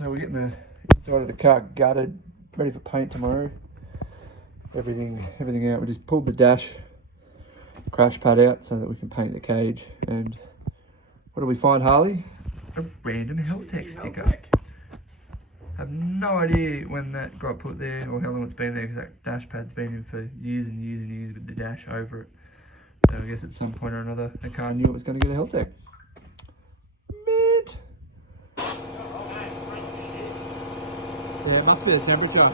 So we're getting the inside of the car gutted, ready for paint tomorrow. Everything out. We just pulled the dash crash pad out so that we can paint the cage. And what do we find, Harley? A random Haltec sticker. I have no idea when that got put there or how long it's been there, because that dash pad's been in for years and years and years with the dash over it. So I guess at some point or another, the car knew it was going to get a Haltec. Mint. Yeah, it must be the temperature. Ooh,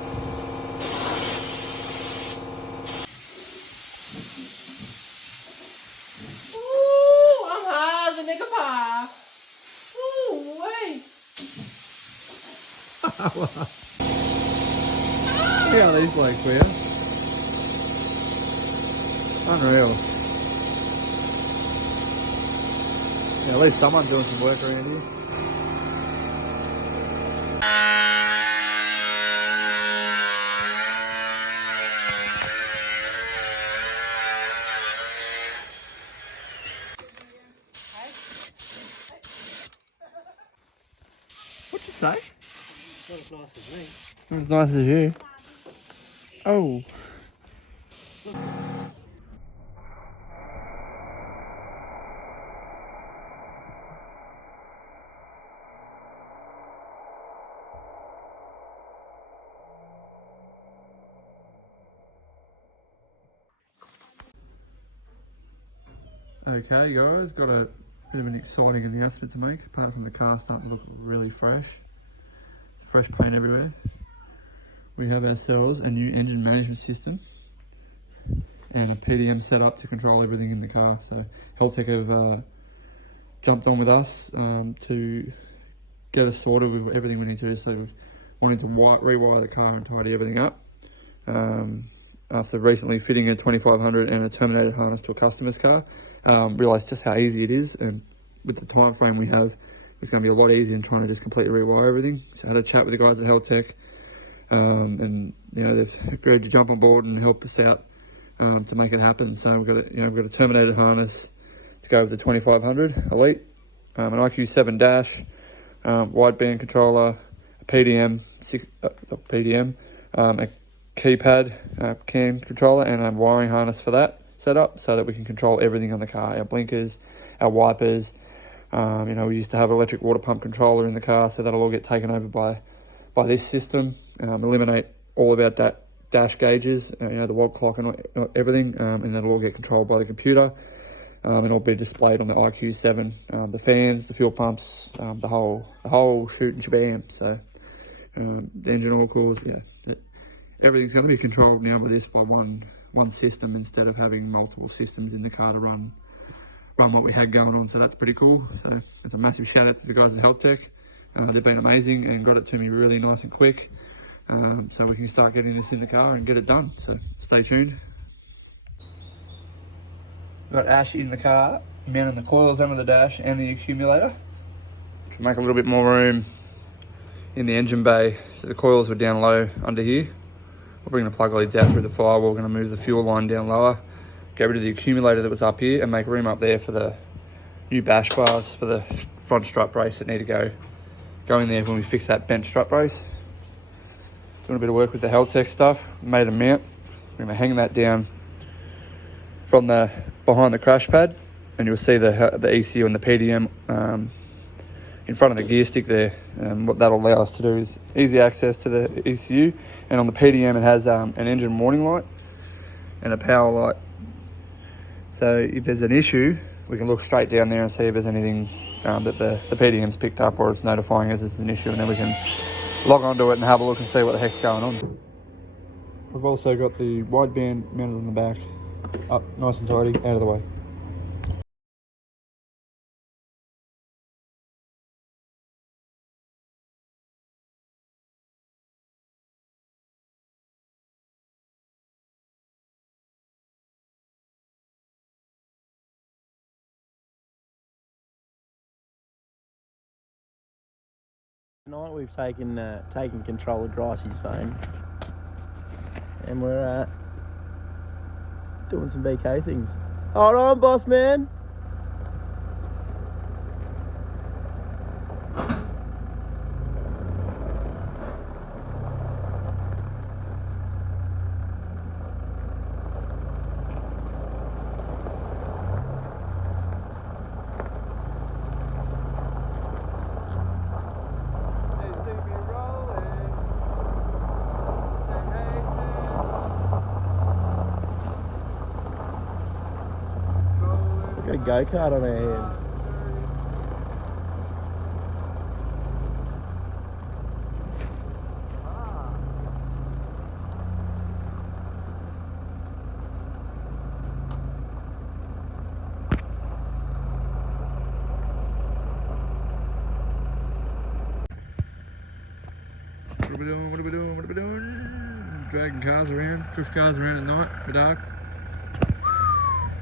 I'm high as a nigga pie. Ooh, wait. Look how these blokes wear. Unreal. Yeah, at least someone's doing some work around here. What'd you say? Not as nice as me. Not as nice as you. Oh. Okay guys, got a bit of an exciting announcement to make. Apart from the car starting to look really fresh. Fresh paint everywhere. We have ourselves a new engine management system and a PDM set up to control everything in the car. So Haltec have jumped on with us to get us sorted with everything we need to do. So we wanted to rewire the car and tidy everything up. After recently fitting a 2500 and a terminated harness to a customer's car, realised just how easy it is, and with the time frame we have, it's going to be a lot easier than trying to just completely rewire everything. So I had a chat with the guys at Haltec, and you know, they've agreed to jump on board and help us out to make it happen. So we've got a terminated harness to go with the 2500 Elite, an IQ7 dash, wideband controller, a PDM, a keypad cam controller, and a wiring harness for that set up so that we can control everything on the car, our blinkers, our wipers. You know, we used to have an electric water pump controller in the car, so that'll all get taken over by this system. Eliminate all of our dash gauges, you know, the wall clock and everything, and that'll all get controlled by the computer, and it'll be displayed on the IQ7, the fans, the fuel pumps, the whole shoot and shabam. So the engine oil cools, yeah, everything's going to be controlled now by one system instead of having multiple systems in the car to run what we had going on. So that's pretty cool. So it's a massive shout out to the guys at Haltec. They've been amazing and got it to me really nice and quick, so we can start getting this in the car and get it done. So stay tuned. We've got Ash in the car, mounting the coils under the dash and the accumulator to make a little bit more room in the engine bay. So the coils were down low under here. We'll bring the plug leads out through the firewall. We're going to move the fuel line down lower, get rid of the accumulator that was up here, and make room up there for the new bash bars for the front strut brace that need to go in there when we fix that bent strut brace. Doing a bit of work with the Haltec stuff. Made a mount. We're going to hang that down from behind the crash pad, and you'll see the ECU and the PDM in front of the gear stick there. What that'll allow us to do is easy access to the ECU, and on the PDM it has an engine warning light and a power light. So if there's an issue, we can look straight down there and see if there's anything that the PDM's picked up or it's notifying us it's an issue, and then we can log onto it and have a look and see what the heck's going on. We've also got the wideband mounted on the back, up nice and tidy, out of the way. Tonight we've taken control of Gricey's phone, and we're doing some BK things. Hold on, boss man. go-kart on our hands. What are we doing? What are we doing? What are we doing? Dragging cars around, drift cars around at night, for dark.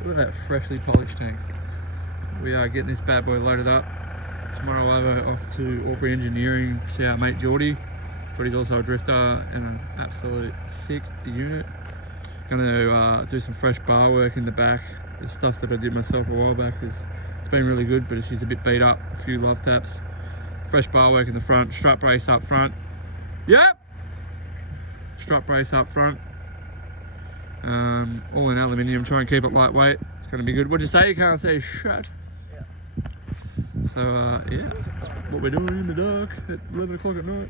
Look at that freshly polished tank. We are getting this bad boy loaded up. Tomorrow over off to Aubrey Engineering, see our mate Geordie. Geordie's also a drifter and an absolute sick unit. Gonna do some fresh bar work in the back. The stuff that I did myself a while back it's been really good, but she's a bit beat up. A few love taps. Fresh bar work in the front, strut brace up front. Yep! Strut brace up front. All in aluminium, try and keep it lightweight. It's going to be good. What'd you say? You can't say shut. Yeah. So, yeah, that's what we're doing in the dark at 11 o'clock at night.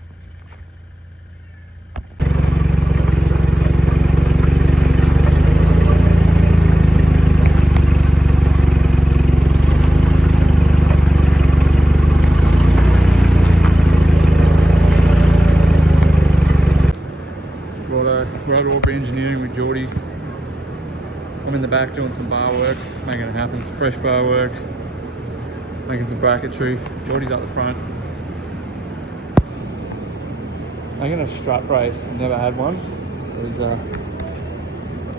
We're at Aubrey Engineering with Geordie. I'm in the back doing some bar work, making it happen, some fresh bar work, making some bracketry. Geordie's up the front. Making a strut brace, I've never had one. There's a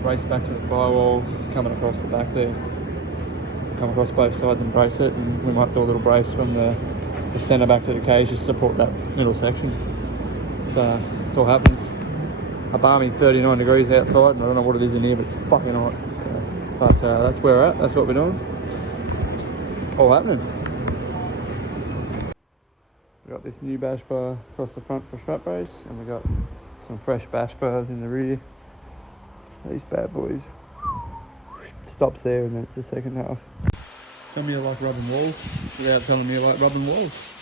brace back to the firewall, coming across the back there. Come across both sides and brace it, and we might do a little brace from the centre back to the cage just to support that middle section. So it's all happens. A balmy 39 degrees outside, and I don't know what it is in here, but it's fucking hot. So, but that's where we're at, that's what we're doing. All happening. We got this new bash bar across the front for strut brace, and we got some fresh bash bars in the rear. These bad boys. Stops there, and then it's the second half. Tell me you like rubbing walls without telling me you like rubbing walls.